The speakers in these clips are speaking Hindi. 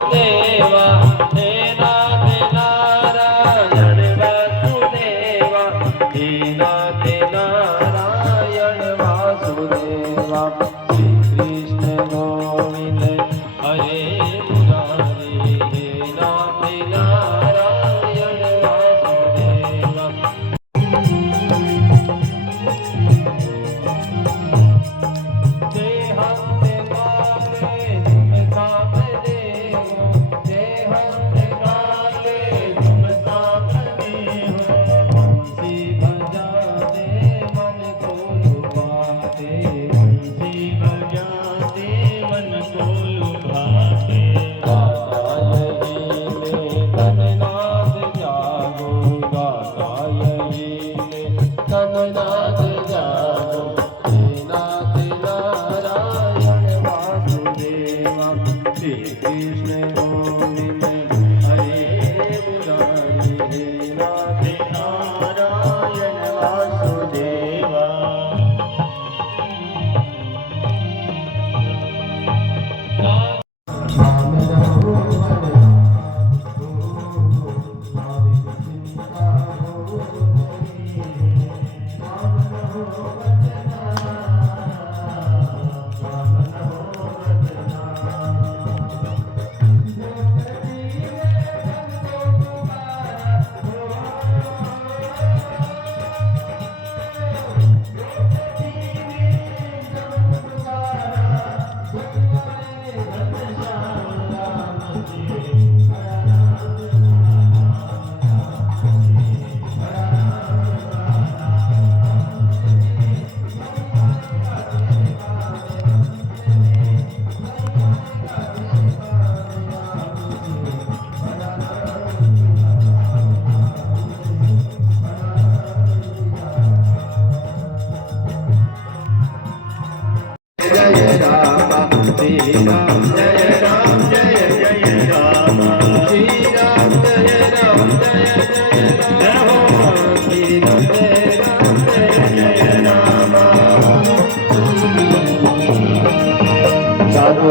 देवा हे नाथ नारायण वासुदेवा हे नाथ नारायण वासुदेवा श्री कृष्ण गोविंद हरे मुरारी हे नाथ नारायण वासुदेवा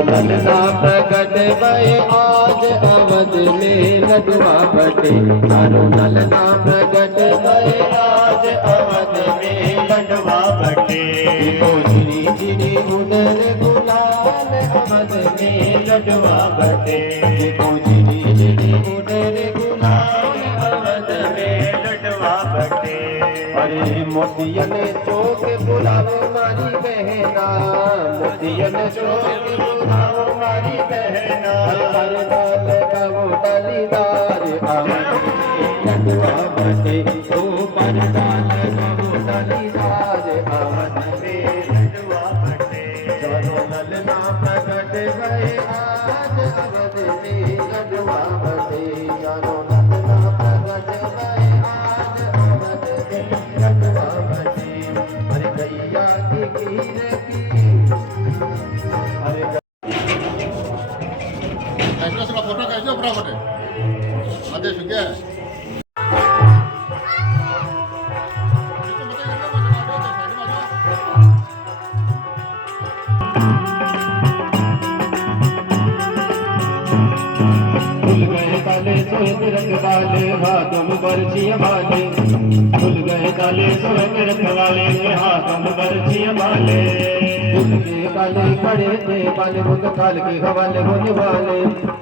नलना प्रकट भय आज अवध में लडुआ बटे चारों नलना प्रकट भय आज अवध में लडुआ बटे झिरी झिरी उदर गुलाल अवध में लडुआ बटे झिरी झिरी उदर गुलाल अवध में लडुआ बटे अरे मोतियन चौक बुलाओ मारी बहना मोतियन चौक बुलाओ मारी बहना हर डाल का वो डालीदार लडुआ बटे ओ पर डाल का वो डालीदार आवन में लडुआ बटे चलो नलना प्रकट भय आज अवध में लडुआ बटे चलो नलना प्रकट भय आज अवध में लडुआ बटे अरे गैया की कीर की अरे ऐसा फोटो कैसे बराबर है आदेश क्या है खुल गए ताले सोए रख वाले हाथों में बरछियां वाले खुल गए ताले सोए रख वाले हाथों में बरछियां वाले उनके काले पड़े थे बाले वो तो काल के हवाले होने वाले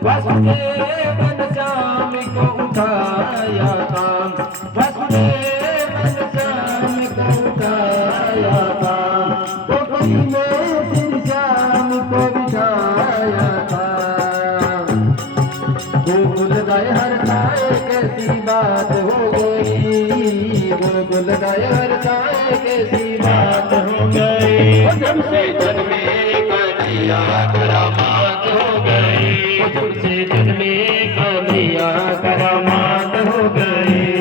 वासुदेव श्याम को उठाया काम वासुदेव श्याम को उठाया काम वो कोई में श्री श्याम को बिठाया काम गोकुल गाय हर गाय कैसी बात हो गई गोकुल गाय हर गाय कैसी बात हो गई जब से जन्मे कन्हैया करामात हो गई जब से जन्मे कन्हैया करामात हो गई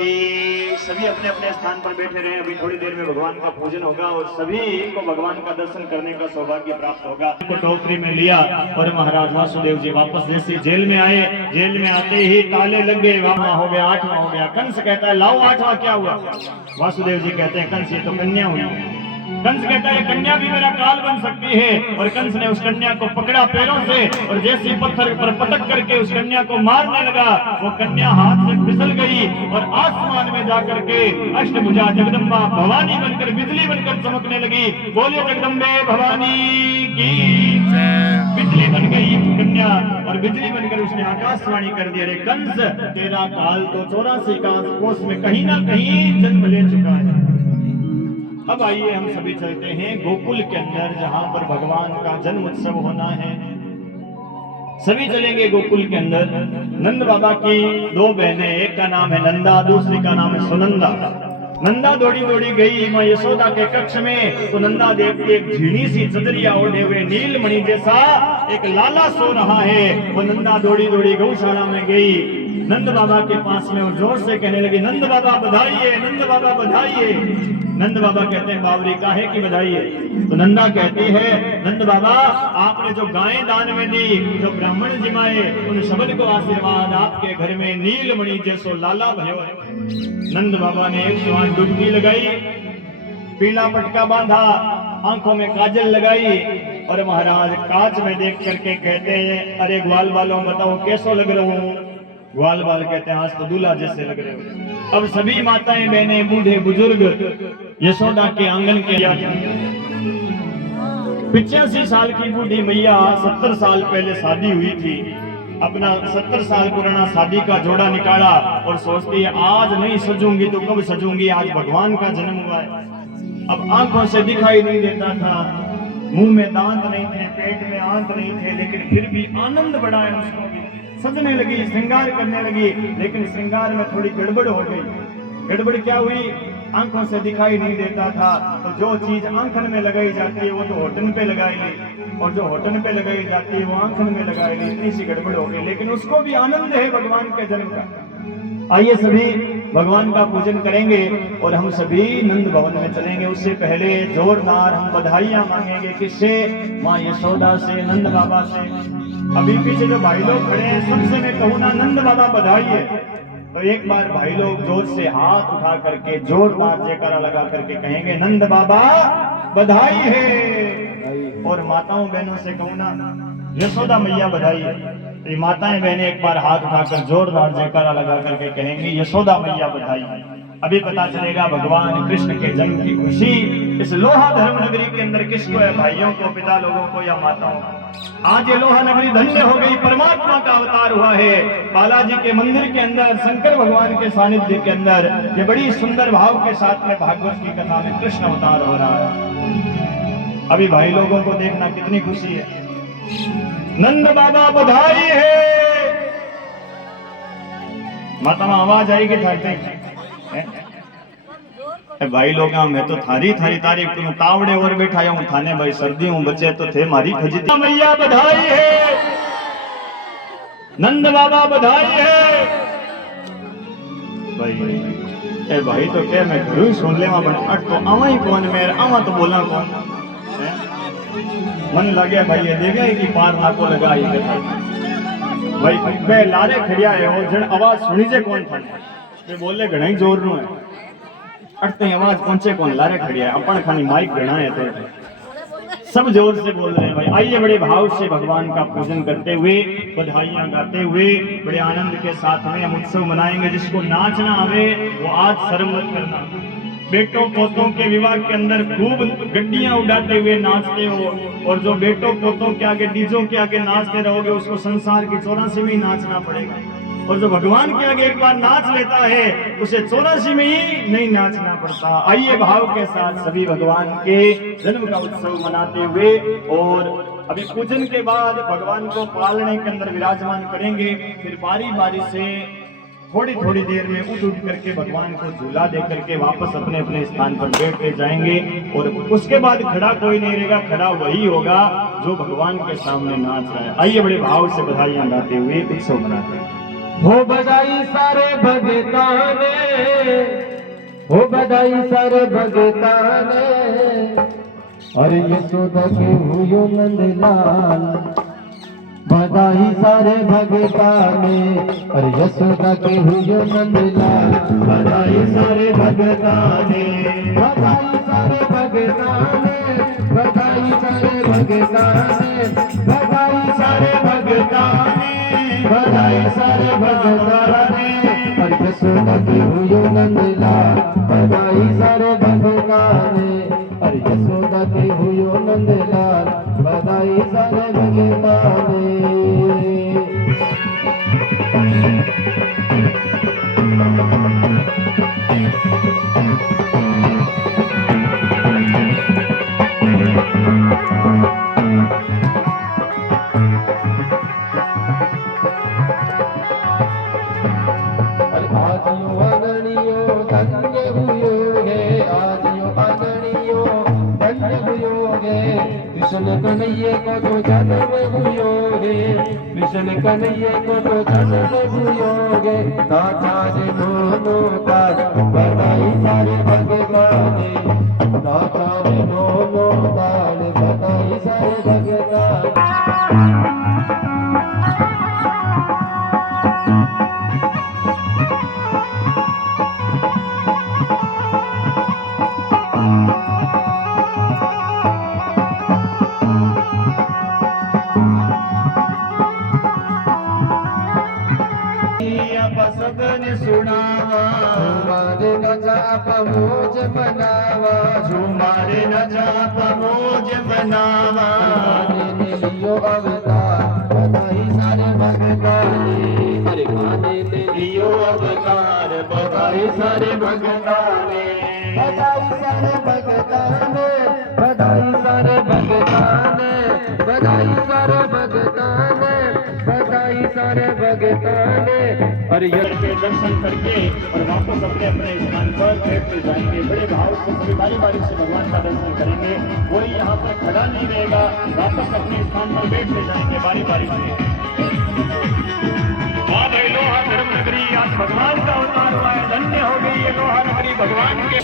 कि सभी अपने अपने स्थान पर बैठे रहे। अभी थोड़ी देर में भगवान का पूजन होगा और सभी को भगवान का दर्शन करने का सौभाग्य प्राप्त होगा। को टोकरी में लिया और महाराज वासुदेव जी वापस जैसे जेल में आए, जेल में आते ही ताले लग गए। वहां हो गया, 8वां हो गया। कंस कहता है लाओ 8वां क्या हुआ? वासुदेव जी कहते हैं कंस ये तो कन्या हुई। कंस कहता है कन्या भी मेरा काल बन सकती है। और कंस ने उस कन्या को पकड़ा पैरों से और जैसे पत्थर पर पटक करके उस कन्या को मारने लगा, वो कन्या हाथ से फिसल गई और आसमान में जाकर के अष्टभुजा जगदम्बा भवानी बनकर, बिजली बनकर चमकने लगी। बोलिए जगदम्बे भवानी की। बिजली बन गई कन्या और बिजली बनकर उसने आकाशवाणी कर दी, अरे कंस तेरा काल तो 84 कोस में कहीं ना कहीं जन्म ले चुका है। अब आइए हम सभी चलते हैं गोकुल के अंदर, जहां पर भगवान का जन्म उत्सव होना है। सभी चलेंगे गोकुल के अंदर। नंद बाबा की 2 बहनें, एक का नाम है नंदा, दूसरी का नाम है सुनंदा। नंदा दौड़ी दौड़ी गई मां यशोदा के कक्ष में, तो नंदा देखती एक झीणी सी चदरिया ओढ़े हुए नीलमणि जैसा एक लाला सो रहा है। वो नंदा दौड़ी दौड़ी गौशाला में गई, नंद बाबा के पास में और जोर से कहने लगी नंद बाबा बधाइए, नंद बाबा बधाइए। नंद बाबा कहते हैं बावरी काहे की बधाई है? तो नंदा कहती है नंद बाबा आपने जो गायें दान में दी, जो ब्राह्मण जिमाए, उन सबन को आशीर्वाद, आपके घर में नीलमणि जैसो लाला भयो है। नंद बाबा ने 108 डुबकी लगाई, पीला पटका बांधा, आंखों में काजल लगाई और महाराज कांच में देख करके कहते हैं अरे ग्वाल वालों बताओ कैसो लग रहा हूं? ग्वाल बाल कहते हैं आज तो दूल्हा जैसे लग रहे हो। अब सभी माताएं बहनें बूढ़े बुजुर्ग यशोदा के आंगन के 85 साल की बूढ़ी मैया 70 साल पहले शादी हुई थी, अपना 70 साल पुराना शादी का जोड़ा निकाला और सोचती है आज नहीं सजूंगी तो कब सजूंगी, आज भगवान का जन्म हुआ है। अब आंखों से दिखाई नहीं देता था, मुंह में दांत नहीं थे, पेट में आंत नहीं थे, लेकिन फिर भी आनंद बढ़ा है उसको। सजने लगी, श्रृंगार करने लगी, लेकिन श्रृंगार में थोड़ी गड़बड़ हो गई। गड़बड़ क्या हुई? आंखों से दिखाई नहीं देता था, तो जो चीज आंखन में लगाई जाती है वो तो होठन पे लगाई ली, और जो होठन पे लगाई जाती है वो आंखन में लगाई ली। इतनी सी गड़बड़ हो गई, लेकिन उसको भी आनंद है भगवान के जन्म का। आइए सभी भगवान का पूजन करेंगे और हम सभी नंद भवन में चलेंगे। उससे पहले जोरदार हम बधाइयां मांगेंगे। किससे? माँ यशोदा से, नंद बाबा से। अभी पीछे जो भाई लोग खड़े हैं सबसे मैं कहूँ ना नंद बाबा बधाई है, तो एक बार भाई लोग जोर से हाथ उठा करके जोरदार जयकारा लगा करके कहेंगे नंद बाबा बधाई है। और माताओं बहनों से कहूँ ना यशोदा मैया बधाई है। तो माताएं बहनें एक बार हाथ उठाकर जोरदार जयकारा लगा करके कहेंगे यशोदा मैया बधाई है। अभी पता चलेगा भगवान कृष्ण के जन्म की खुशी इस लोहा धर्म नगरी के अंदर किसको है, भाइयों को, पिता लोगों को या माताओं को। आज ये लोहा नगरी धन्य हो गई, परमात्मा का अवतार हुआ है। बालाजी के मंदिर के अंदर, शंकर भगवान के सानिध्य के अंदर ये बड़ी सुंदर भाव के साथ में भागवत की कथा में कृष्ण अवतार हो रहा है। अभी भाई लोगों को देखना कितनी खुशी है। नंद बाबा बधाई है। माता में आवाज आएगी थारते भाई लोग मैं तो थारी तारीफ करूं, तावड़े और बैठा हूं थाने भाई, सर्दी हूं बच्चे तो थे मारी खजीती। मैया बधाई है, नंद बाबा बधाई है। भाई ए भाई तो क्या मैं घरू सुन ले अट तो आवा ही कौन, मेरे आवा तो बोला कौन। मन लगे भाई ये देगा कि पार नाको लगा ये भाई मैं लारे खड़िया है वो जन आवाज सुनी जे कौन था मैं बोले घणा ही जोर नु है अटते आवाज पहुंचे कौन लारे खड़िया है अपन खानी माइक घणा है तो सब जोर से बोल रहे हैं भाई। आइए बड़े भाव से भगवान का पूजन करते हुए, बधाइयां गाते हुए बड़े आनंद के साथ में हम उत्सव मनाएंगे। जिसको नाचना आवे वो आज शर्म मत करना। बेटों पोतों के विवाह के अंदर खूब गड्डियां उड़ाते हुए नाचते हो, और जो बेटों पोतों के आगे डीजों के आगे नाचते रहोगे उसको संसार की 84 में ही नाचना पड़ेगा। और जो भगवान के आगे एक बार नाच लेता है उसे 84 में ही नहीं नाचना पड़ता। आइए भाव के साथ सभी भगवान के जन्म का उत्सव मनाते हुए, और अभी पूजन के बाद भगवान को पालने के अंदर विराजमान करेंगे। फिर बारी बारी से थोड़ी थोड़ी देर में उठ करके भगवान को झूला दे करके वापस अपने अपने स्थान पर बैठते जाएंगे। और उसके बाद खड़ा कोई नहीं रहेगा, खड़ा वही होगा जो भगवान के सामने नाच रहा है। आइए बड़े भाव से बधाइयां गाते हुए उत्सव मनाते हैं। हो बधाई सारे भगतां ने, हो बधाई सारे भगतां ने, अरे यशोदा के हुयो नंदलाल, बधाई सारे भगतां ने, अरे यशोदा के हुयो नंदलाल, बधाई सारे भगतां ने, बधाई सारे भगतां ने, बधाई सारे भगतां ने, बधाई सारे भगतां ने, बधाई सारे भगतां ने, अरे यशोदा के हुयो नंदलाल, बधाई सारे भगतां ने, अरे यशोदा के हुयो नंदलाल, बधाई सारे भगतां ने। कृष्ण कन्हैया को तो जन्म हुयो गे, कृष्ण कन्हैया को तो जन्म हुयो गे, नाचा रे नो ताल, बधाई सारे भगतां ने, नाचा रे नो ताल, बधाई सारे भगतां ने। सबने सुनावा, झूमारे न जाप मौज मनावा, झूमारे न जाप मौज मनावा, खाने ने लियो अवतार, बधाई सारे भगतां ने, अरे खाने ने लियो अवतार, बधाई सारे भगतां ने, बधाई सारे भगतां ने, बधाई सारे भगतां ने, बधाई सारे भगतां ने, बधाई सारे भगतां ने। और यज्ञ के दर्शन करके और वापस अपने अपने स्थान पर बैठते जाएंगे। बड़े भाव से सभी बारी बारी से भगवान का दर्शन करेंगे। कोई यहाँ पर खड़ा नहीं रहेगा, वापस अपने स्थान पर बैठते जाएंगे बारी बारी से। लोहा धर्म नगरी आज भगवान का अवतार हुआ है, धन्य हो गई ये लोहा नगरी भगवान के।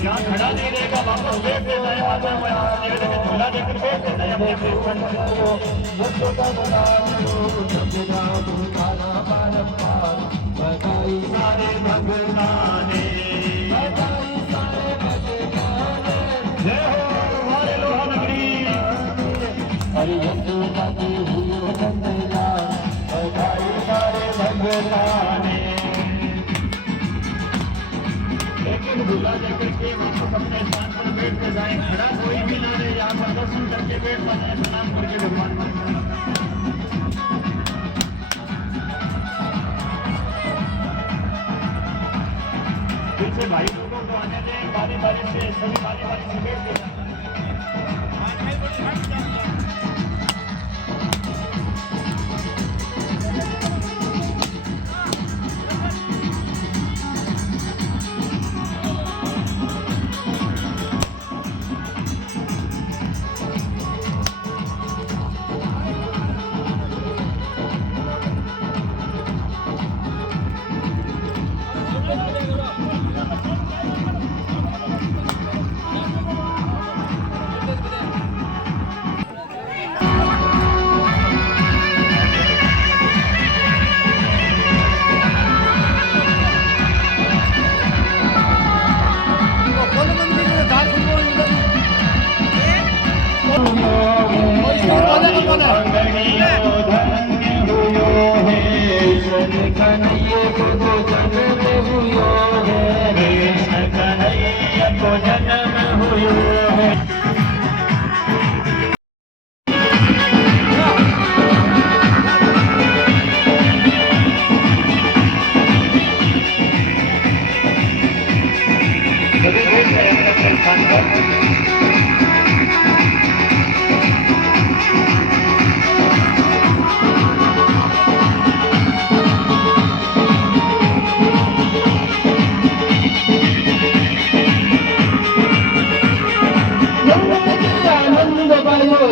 यहाँ खड़ा नहीं रहेगा, वापस बैठते जाए, झोला देकर बैठते जाए अपने बधाई सारे भगतां ने, बधाई सारे भगतां ने, जय हो हमारे लोहा नगरी। अरे यशोदा की हुयो नंदलाल, बधाई सारे भगतां ने। लेकिन झूला लेकर के वापस अपने स्थान पर बैठते जाए, खड़ा कोई भी ना रहे, यहाँ पर दर्शन करके बैठ पाए, प्रणाम करके भगवान को। पीछे भाई लोगों को आने दें, बारी बारी से सभी बारी बारी से बैठते जाए।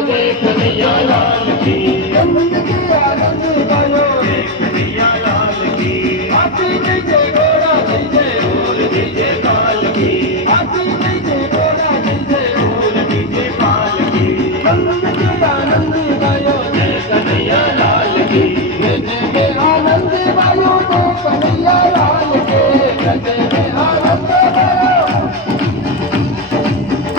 जय कन्हैया लाल की, आनंद की आनंद गायो जय कन्हैया लाल की, हाथी जय जय घोड़ा जय जय बोल जय जय काल की, हाथी जय जय घोड़ा जय जय बोल जय जय काल की, आनंद की आनंद गायो जय कन्हैया लाल की, जय जय आनंद गायो जय कन्हैया लाल के, जय जय आनंद गायो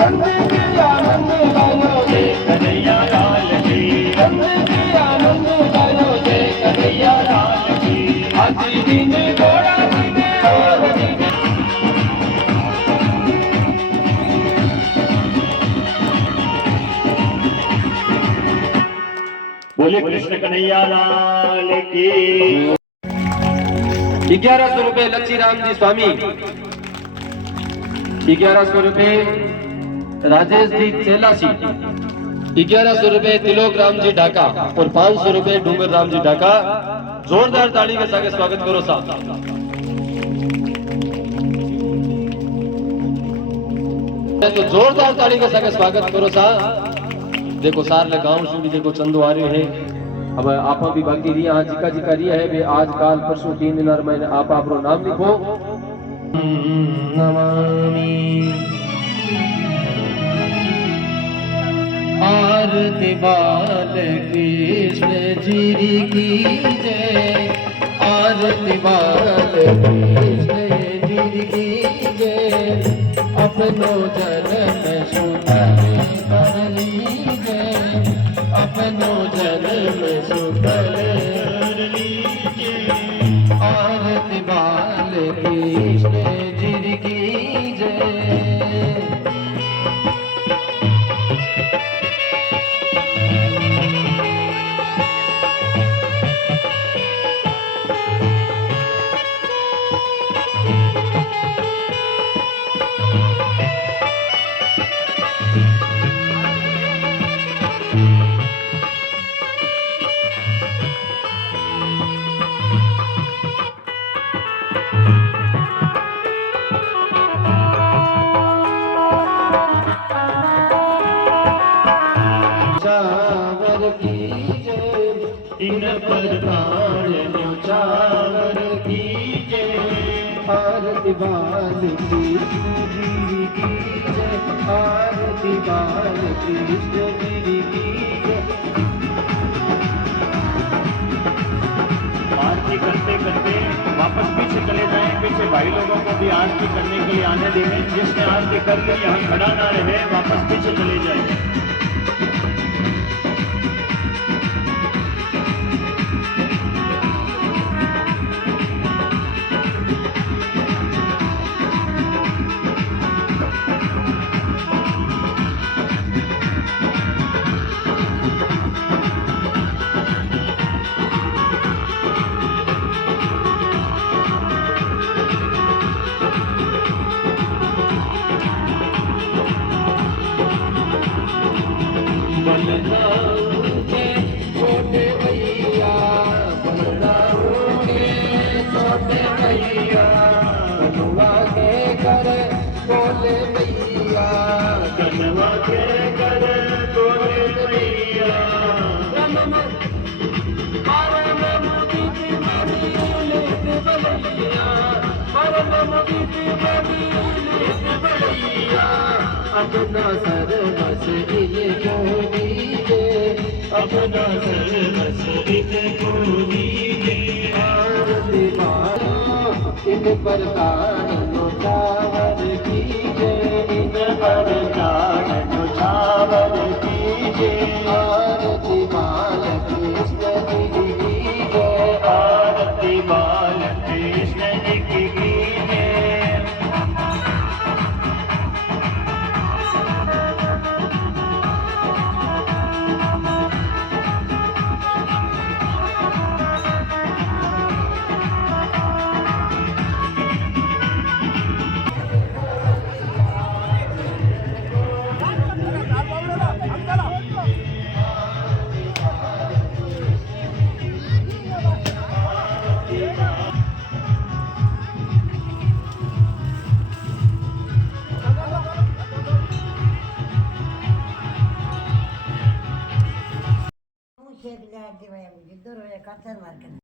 आनंद की आनंद गायो जय कन्हैया लाल की, आनंद की आनंद गायो जय कन्हैया लाल की, हाथी दिन घोड़ा दिन और दिन। बोले कृष्ण कन्हैया लाल की। 1100 रुपए लक्ष्मीराम जी स्वामी, 1100 रुपए राजेश जी चेलासी, 1100 रुपए तिलोक राम जी ढाका और 500 रुपए डूंगर राम जी ढाका। जोरदार ताली के साथ स्वागत करो साहब। तो जोरदार ताली के साथ स्वागत करो साहब। देखो सार गांव से भी देखो चंदो आ रहे हैं। अब आप भी बाकी रिया हाँ जिका जिका रिया है वे आज काल परसों 3 दिन और मैंने आप नाम लिखो। नमामि आरती बाल कृष्ण जी की जय, आरती बाल कृष्ण जी की जय, अपनो जन्म सुख कर लीजिए, अपनो जन्म सुख कर लीजिए, आरती बाल कृष्ण जी की जय। न्योछावर कीजे इन पर प्राण न्योछावर कीजे, आरती बाल कृष्ण जी की जय, आरती बाल कृष्ण जी की जय। आरती करते करते वापस पीछे चले जाएं, पीछे भाई लोगों को भी आरती करने के लिए आने दें। जिसने आरती करके यहाँ खड़ा ना रहे वापस पीछे चले जाए। छोटे भैया बलराओगे, छोटे भैया कनुआ के कर बोले भैया, कनवा के कर बोले भैया, अपना सर्वस इनको दीजिए, अपना सर्वस इनको दीजिए, आरती बालो इन पर तान न्योछावर कीजिए, इन पर तान न्योछावर कीजिए, आरती बाल कृष्ण जी की जय, आरती बाल कृष्ण जी की कीजिए। करती भाई जिद्धर हो काथर मार के